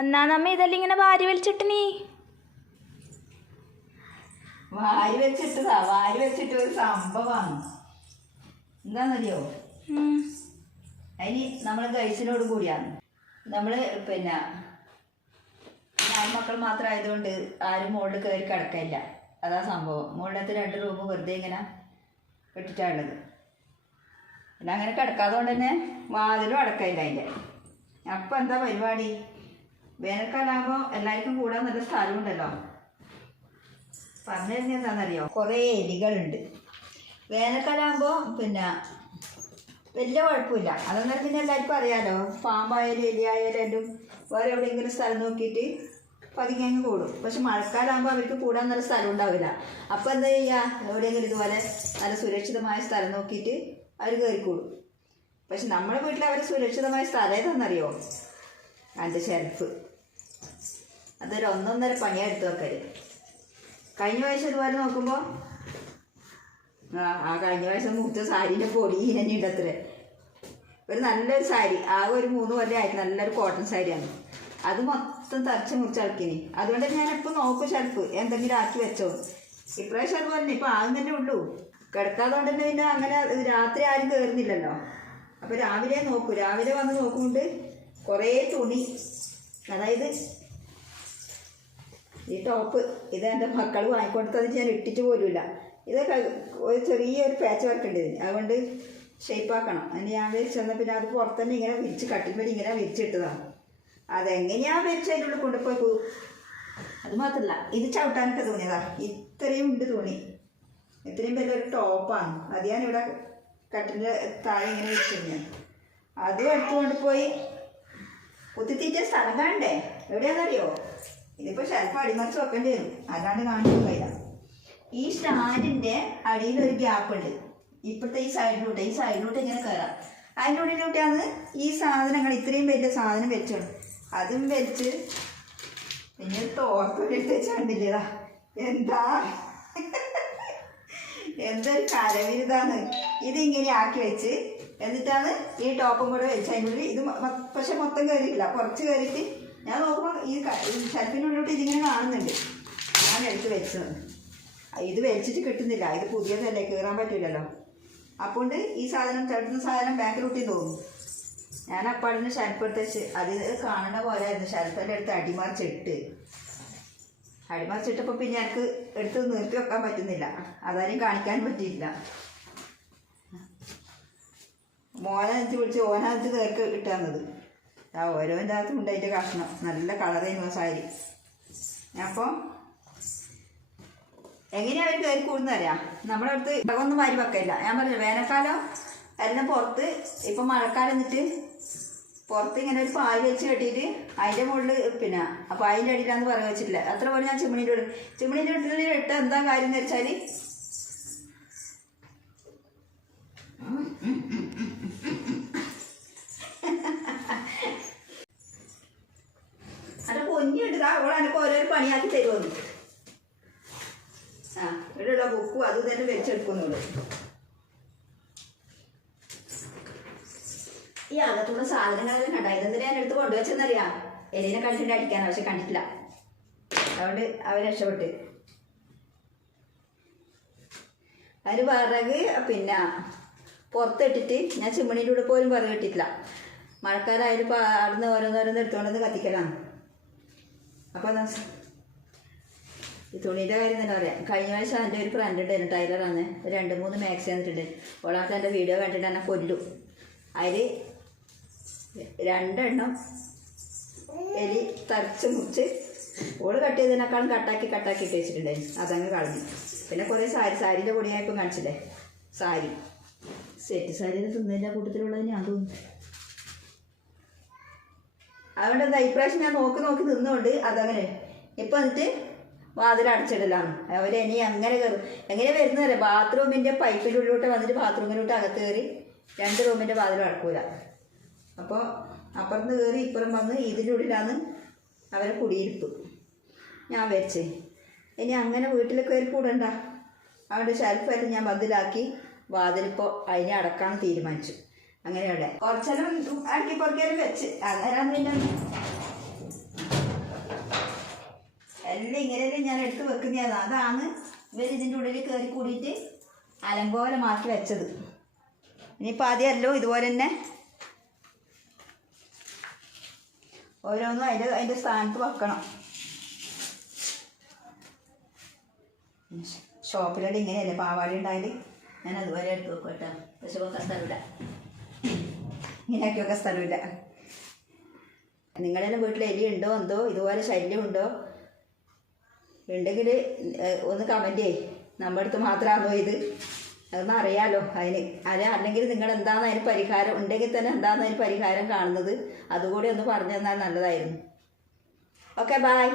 എന്നാ നമ്മ ഇതെല്ലാം ഇങ്ങനെ വാരി വലിച്ചിട്ട് നീ വാരി വെച്ചിട്ട് ഒരു സംഭവമാണ്. എന്താണെന്നറിയോ, അതിന് നമ്മൾ ഗൈസിനോട് കൂടിയാണ്. നമ്മൾ പിന്നെ മക്കൾ മാത്രം ആയതുകൊണ്ട് ആരും മുകളിൽ കയറി കിടക്കില്ല. അതാ സംഭവം. മുകളിലത്തെ 2 റൂം വെറുതെ ഇങ്ങനെ ഇട്ടിട്ടാണുള്ളത്. പിന്നെ അങ്ങനെ കിടക്കാത്തതുകൊണ്ട് തന്നെ വാതിലും അടക്കമില്ല അതിൻ്റെ. അപ്പം എന്താ പരിപാടി, വേനൽക്കാലാകുമ്പോൾ എല്ലാവർക്കും കൂടാൻ നല്ല സ്ഥലമുണ്ടല്ലോ. പറഞ്ഞു തരുന്നത് എന്താണെന്നറിയോ, കുറേ എലികളുണ്ട്. വേനൽക്കാലാകുമ്പോൾ പിന്നെ വലിയ കുഴപ്പമില്ല. അതെന്നാൽ പിന്നെ എല്ലാവർക്കും അറിയാമല്ലോ, പാമ്പായാലും എലിയായാലും എല്ലാം വേറെ എവിടെയെങ്കിലും സ്ഥലം നോക്കിയിട്ട് പതുങ്ങിയങ്ങ് കൂടും. പക്ഷെ മഴക്കാലമാകുമ്പോൾ അവർക്ക് കൂടാൻ നല്ല സ്ഥലം ഉണ്ടാവില്ല. അപ്പോൾ എന്താ ചെയ്യുക, എവിടെയെങ്കിലും ഇതുപോലെ നല്ല സുരക്ഷിതമായ സ്ഥലം നോക്കിയിട്ട് അവർ കയറിക്കൂടും. പക്ഷെ നമ്മുടെ വീട്ടിൽ അവർ സുരക്ഷിതമായ സ്ഥലം ഏതാണെന്നറിയോ, അതിൻ്റെ ഷെൽഫ്. അതൊരു 1.5 പണിയെടുത്ത് വെക്കൽ. കഴിഞ്ഞ പ്രാവശ്യം ഇതുപോലെ നോക്കുമ്പോൾ കഴിഞ്ഞ പ്രാവശ്യം മൂത്ത സാരീൻ്റെ പൊടി ഇനഞ്ഞിട്ട് അത്ര ഒരു നല്ലൊരു സാരി, ആകെ ഒരു 3 കൊല്ലമായിട്ട് നല്ലൊരു കോട്ടൺ സാരിയാണ്. അത് മൊത്തം തറച്ച് മുറിച്ചടക്കിനി. അതുകൊണ്ട് ഞാനിപ്പോൾ നോക്കും ഷെൽഫ് എന്തെങ്കിലും ആക്കി വെച്ചോ. ഇപ്രാവശ്യം അതുപോലെ ഇപ്പം ആകും തന്നെ ഉള്ളൂ. കിടക്കാതുകൊണ്ട് തന്നെ പിന്നെ അങ്ങനെ രാത്രി ആരും കയറുന്നില്ലല്ലോ. അപ്പോൾ രാവിലെ നോക്കൂ. രാവിലെ വന്ന് നോക്കുകൊണ്ട് കുറേ തുണി, അതായത് ഈ ടോപ്പ് ഇത് എൻ്റെ മക്കൾ വാങ്ങിക്കൊടുത്തത് ഞാൻ ഇട്ടിട്ട് പോലുമില്ല. ഇതൊക്കെ ഒരു ചെറിയൊരു പാച്ച് വർക്ക് ഉണ്ട് ഇതിന്, അതുകൊണ്ട് ഷേപ്പാക്കണം. അതിന് ഞാൻ വിരിച്ചെന്നാൽ പിന്നെ അത് പുറത്തുതന്നെ ഇങ്ങനെ വിരിച്ച് കട്ടിൽമേൽ ഇങ്ങനെ വിരിച്ചിട്ടതാണ്. അതെങ്ങനെയാണ് വിരിച്ച് അതിൻ്റെ ഉള്ളിൽ കൊണ്ടുപോയി പോകും. അത് മാത്രമല്ല ഇത് ചവിട്ടാനൊക്കെ തുണിയതാ. ഇത്രയും ഉണ്ട് തുണി, ഇത്രയും വലിയൊരു ടോപ്പാണ്. അത് ഞാനിവിടെ കട്ടിലിൻ്റെ താഴെ ഇങ്ങനെ വെച്ചിരുന്നു. അതും എടുത്തുകൊണ്ട് പോയി കുത്തിത്തീറ്റ സ്ഥലം കാണണ്ടേ, എവിടെയാണെന്നറിയോ. ഇതിപ്പോൾ ഷെൽഫ് അടിമറിച്ച് വെക്കേണ്ടി വരും, അല്ലാണ്ട് കാണിക്കാൻ കഴിയില്ല. ഈ സ്റ്റാൻഡിൻ്റെ അടിയിലൊരു ഗ്യാപ്പുണ്ട്. ഇപ്പോഴത്തെ ഈ സൈഡിലോട്ട് ഇങ്ങനെ കയറാം. അതിൻ്റെ ഉള്ളിലോട്ടാണ് ഈ സാധനങ്ങൾ, ഇത്രയും വലിയ സാധനം വെച്ചോളൂ. അതും വെച്ച് പിന്നെ തോർത്തൊരിട്ട് വെച്ചാണ്ടില്ലതാ. എന്തൊരു കരവിരുതാണ്. ഇതിങ്ങനെ ആക്കി വെച്ച് എന്നിട്ടാണ് ഈ ടോപ്പും കൂടെ വെച്ച് അതിൻ്റെ ഉള്ളിൽ ഇത് പക്ഷെ മൊത്തം കയറിയില്ല, കുറച്ച് കയറിയിട്ട് ഞാൻ നോക്കുമ്പോൾ ഈ ഷെൽഫിനുള്ളിലോട്ട് ഇതിങ്ങനെ കാണുന്നുണ്ട്. ഞാൻ എടുത്ത് വെച്ചത് ഇത് വലിച്ചിട്ട് കിട്ടുന്നില്ല. ഇത് പുതിയതല്ലേ, കയറാൻ പറ്റില്ലല്ലോ. അപ്പോൾ ഈ സാധനം ചവിട്ടുന്ന സാധനം ബാക്കിലോട്ടി തോന്നും. ഞാൻ അപ്പാടിന് ഷെൽഫ് എടുത്ത് വെച്ച് അത് കാണുന്ന പോലെ ആയിരുന്നു. ഷെൽഫിൻ്റെ അടുത്ത് അടിമറിച്ചിട്ടപ്പോൾ പിന്നെ എനിക്ക് എടുത്ത് നിർത്തി വെക്കാൻ പറ്റുന്നില്ല. അതാരും കാണിക്കാൻ പറ്റിയില്ല. മോനനുസരിച്ച് വിളിച്ച് ഓനനുസരിച്ച് നേർക്ക് ഇട്ടാന്നത്. ഓരോൻ്റെ അകത്തും അതിൻ്റെ കഷ്ണം നല്ല കളറായിരുന്നു സാരി. അപ്പോൾ എങ്ങനെയാണ് അവർ കയറി കൂടുന്നറിയാം. നമ്മുടെ അടുത്ത് ഇടകൊന്നും വാരി വെക്കില്ല. ഞാൻ പറഞ്ഞില്ല, വേനൽക്കാലം എല്ലാം പുറത്ത്, ഇപ്പം മഴക്കാലം എന്നിട്ട് പുറത്ത് ഇങ്ങനെ ഒരു പായ് വെച്ച് കെട്ടിയിട്ട് അതിൻ്റെ മുകളിൽ പിന്നെ അപ്പോൾ അതിൻ്റെ അടിയിലാന്ന് പറയാൻ വെച്ചിട്ടില്ല. അത്ര പോലെ ഞാൻ ചിമ്മിണീൻ്റെ ഉള്ളിൽ ഇട്ട് എന്താ കാര്യം എന്ന് വെച്ചാൽ അത് പൊഞ്ഞിട്ടാ അവൾ എനിക്ക് ഓരോരോ പണിയാക്കി തരുമെന്ന്. ഇവിടെയുള്ള ബുക്കും അതും തന്നെ വെച്ചെടുക്കുന്നുള്ളൂ. ഈ അകത്തുള്ള സാധനങ്ങളെല്ലാം കണ്ട. ഇതെന്തിനാ ഞാൻ എടുത്ത് കൊണ്ടുവച്ചെന്നറിയാം, എലിനെ കണ്ടിട്ട് അടിക്കാനാണ്. പക്ഷെ കണ്ടിട്ടില്ല, അതുകൊണ്ട് അവർ രക്ഷപ്പെട്ട്. അതിന് വിറക് പിന്നെ പുറത്തിട്ടിട്ട് ഞാൻ ചിമ്മിണീൻ്റെ കൂടെ പോലും വിറക് ഇട്ടിട്ടില്ല. മഴക്കാലമായാലും അവിടുന്ന് ഓരോന്നോരോന്ന് എടുത്തുകൊണ്ടെന്ന് കത്തിക്കലാണ്. അപ്പോൾ ഈ തുണിയുടെ കാര്യം തന്നെ പറയാം. കഴിഞ്ഞ പ്രാവശ്യം എൻ്റെ ഒരു ഫ്രണ്ട് ഉണ്ടായിരുന്നു, ടൈലറാണ്. 2-3 മാക്സി തന്നിട്ടുണ്ട്. ഓളാത്ത എൻ്റെ വീഡിയോ കണ്ടിട്ട് എന്നെ കൊല്ലും. അതിൽ 2 എലി തറച്ച് മുറിച്ച് ഓള് കട്ട് ചെയ്തതിനേക്കാളും കട്ടാക്കി ഇട്ട് വെച്ചിട്ടുണ്ടായിരുന്നു. അതങ്ങ് കളഞ്ഞു. പിന്നെ കുറേ സാരീൻ്റെ പൊടിയായപ്പോൾ കാണിച്ചില്ലേ, സെറ്റ് സാരിയുടെ തിന്നതിൻ്റെ കൂട്ടത്തിലുള്ളത് ഞാൻ തോന്നുന്നു. അതുകൊണ്ട് എന്താ ഇപ്രാവശ്യം ഞാൻ നോക്കി നിന്നുകൊണ്ട് അതങ്ങനെ ഇപ്പം എന്നിട്ട് വാതിലടച്ചിടലാണ്. അവരിനി അങ്ങനെ കയറും. എങ്ങനെ വരുന്നതല്ലേ, ബാത്റൂമിൻ്റെ പൈപ്പിൻ്റെ ഉള്ളിലോട്ട് വന്നിട്ട് ബാത്റൂമിലോട്ട് അകത്ത് കയറി 2 റൂമിൻ്റെ വാതിലും അടക്കൂല. അപ്പോൾ അപ്പുറത്ത് കയറി ഇപ്പുറം വന്ന് ഇതിൻ്റെ ഉള്ളിലാണ് അവരെ കുടിയിരിപ്പ്. ഞാൻ വെച്ചേ ഇനി അങ്ങനെ വീട്ടിൽ കയറി കൂടണ്ട. അവിടെ ഷെൽഫെല്ലാം ഞാൻ ബദലാക്കി വാതിലിപ്പോൾ അതിനെ അടക്കാൻ തീരുമാനിച്ചു. അങ്ങനെയുള്ള കുറച്ചെല്ലാം അടുക്കി പൊറുക്കിയാലും വെച്ച് അന്നേരം പിന്നെ എല്ലാം ഇങ്ങനെയല്ലേ ഞാൻ എടുത്ത് വെക്കുന്നതാണ്. അതാണ് ഇവർ ഇതിൻ്റെ ഉള്ളിൽ കയറി കൂടിയിട്ട് അലങ്കോലമാക്കി വെച്ചത്. ഇനിയിപ്പോൾ ആദ്യമല്ലോ ഇതുപോലെ തന്നെ ഓരോന്നും അതിൻ്റെ സ്ഥാനത്ത് വെക്കണം. ഷോപ്പിലെല്ലാം ഇങ്ങനെയല്ലേ പാവാടി ഉണ്ടായാൽ ഞാൻ അതുപോലെ എടുത്ത് വെക്കും കേട്ടോ. പക്ഷെ വെക്കാൻ സ്ഥലമില്ല, ഇങ്ങനെയാക്കി വെക്കാൻ സ്ഥലമില്ല. നിങ്ങളുടെ വീട്ടിൽ എലി ഉണ്ടോ എന്തോ ഇതുപോലെ ശല്യമുണ്ടോ ഉണ്ടെങ്കിൽ ഒന്ന് കമൻറ്റ് ചെയ്യ്. നമ്മുടെ അടുത്ത് മാത്രമാണോ ഇത്, അതൊന്നും അറിയാമല്ലോ അതിന്. അല്ലെങ്കിൽ നിങ്ങൾ എന്താണ് അതിന് പരിഹാരം ഉണ്ടെങ്കിൽ തന്നെ എന്താണ് അതിന് പരിഹാരം കാണുന്നത് അതുകൂടി ഒന്ന് പറഞ്ഞു തന്നാൽ നല്ലതായിരുന്നു. Okay, by.